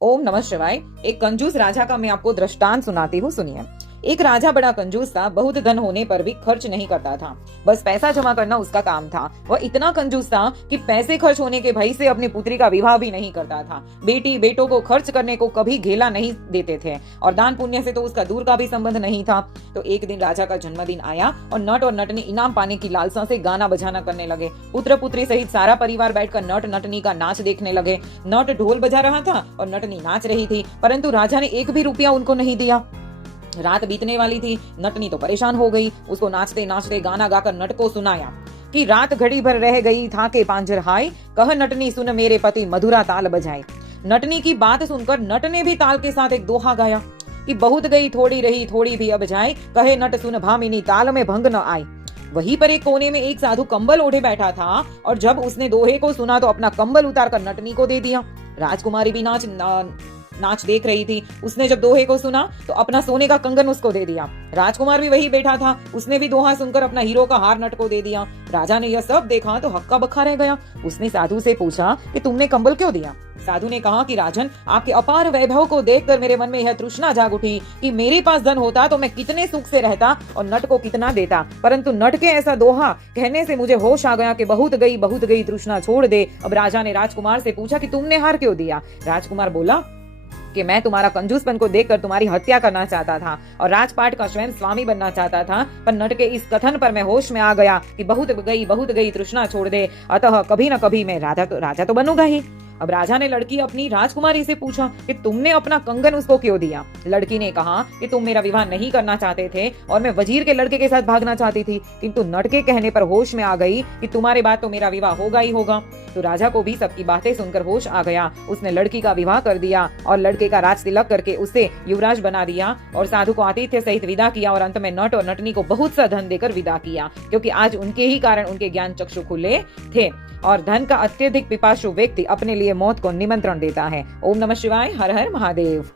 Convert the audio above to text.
ओम नमः शिवाय। एक कंजूस राजा का मैं आपको दृष्टांत सुनाती हूँ, सुनिए। एक राजा बड़ा कंजूस था, बहुत धन होने पर भी खर्च नहीं करता था। बस पैसा जमा करना उसका काम था। वह इतना कंजूस था कि पैसे खर्च होने के भय से अपनी पुत्री का विवाह भी नहीं करता था। बेटी बेटों को खर्च करने को कभी घेला नहीं देते थे और दान पुण्य से तो उसका दूर का भी संबंध नहीं था। तो एक दिन राजा का जन्मदिन आया और नट और नटनी इनाम पाने की लालसा से गाना बजाना करने लगे। पुत्र पुत्री सहित सारा परिवार बैठकर नट नटनी का नाच देखने लगे। नट ढोल बजा रहा था और नटनी नाच रही थी, परंतु राजा ने एक भी रुपया उनको नहीं दिया। रात बीतने वाली थी, नटनी तो परेशान हो गई। उसको नाचते नाचते गाना गाकर नट को सुनाया कि रात घड़ी भर रह गई था के पांजर हाय, कह नटनी सुन मेरे पति मधुरा ताल बजाए। नटनी की बात सुनकर नट ने भी ताल के साथ एक दोहा गाया कि बहुत गई थोड़ी रही थोड़ी भी अब जाए, कहे नट सुन भामिनी ताल में भंग न आए। वहीं पर एक कोने में एक साधु कंबल ओढ़े बैठा था और जब उसने दोहे को सुना तो अपना कंबल उतार कर नटनी को दे दिया। राजकुमारी भी नाच देख रही थी। उसने जब दोहे को सुना तो अपना सोने का कंगन उसको दे दिया। राजकुमार भी वही बैठा था, उसने भी दोहा सुनकर अपना हीरो का हार नट को दे दिया। राजा ने यह सब देखा तो हक्का बक्का रह गया। उसने साधु से पूछा कि तुमने कंबल क्यों दिया? साधु ने कहा कि राजन, आपके अपार वैभव को देखकर मेरे मन में यह तृष्णा जाग उठी कि मेरे पास धन होता तो मैं कितने सुख से रहता और नट को कितना देता, परंतु नट के ऐसा दोहा कहने से मुझे होश आ गया कि बहुत गई तृष्णा छोड़ दे। अब राजा ने राजकुमार से पूछा कि तुमने हार क्यों दिया? राजकुमार बोला कि मैं तुम्हारा कंजूसपन को देखकर तुम्हारी हत्या करना चाहता था और राजपाट का स्वयं स्वामी बनना चाहता था, पर नट के इस कथन पर मैं होश में आ गया कि बहुत गई तृष्णा छोड़ दे, अतः कभी न कभी मैं राजा तो बनूंगा ही। अब राजा ने लड़की अपनी राजकुमारी से पूछा कि तुमने अपना कंगन उसको क्यों दिया? लड़की ने कहा कि तुम मेरा विवाह नहीं करना चाहते थे और मैं वजीर के लड़के के साथ भागना चाहती थी, किंतु नट के कहने पर होश में आ गई कि तुम्हारे बाद तो मेरा विवाह होगा ही होगा। तो राजा को भी सबकी बातें सुनकर होश आ गया। उसने लड़की का विवाह कर दिया और लड़के का राज तिलक करके उसे युवराज बना दिया और साधु को आतिथ्य सहित विदा किया और अंत में नट और नटनी को बहुत सा धन देकर विदा किया, क्योंकि आज उनके ही कारण उनके ज्ञान चक्षु खुले थे। और धन का अत्यधिक पिपासु व्यक्ति अपने लिए मौत को निमंत्रण देता है। ओम नमः शिवाय। हर हर महादेव।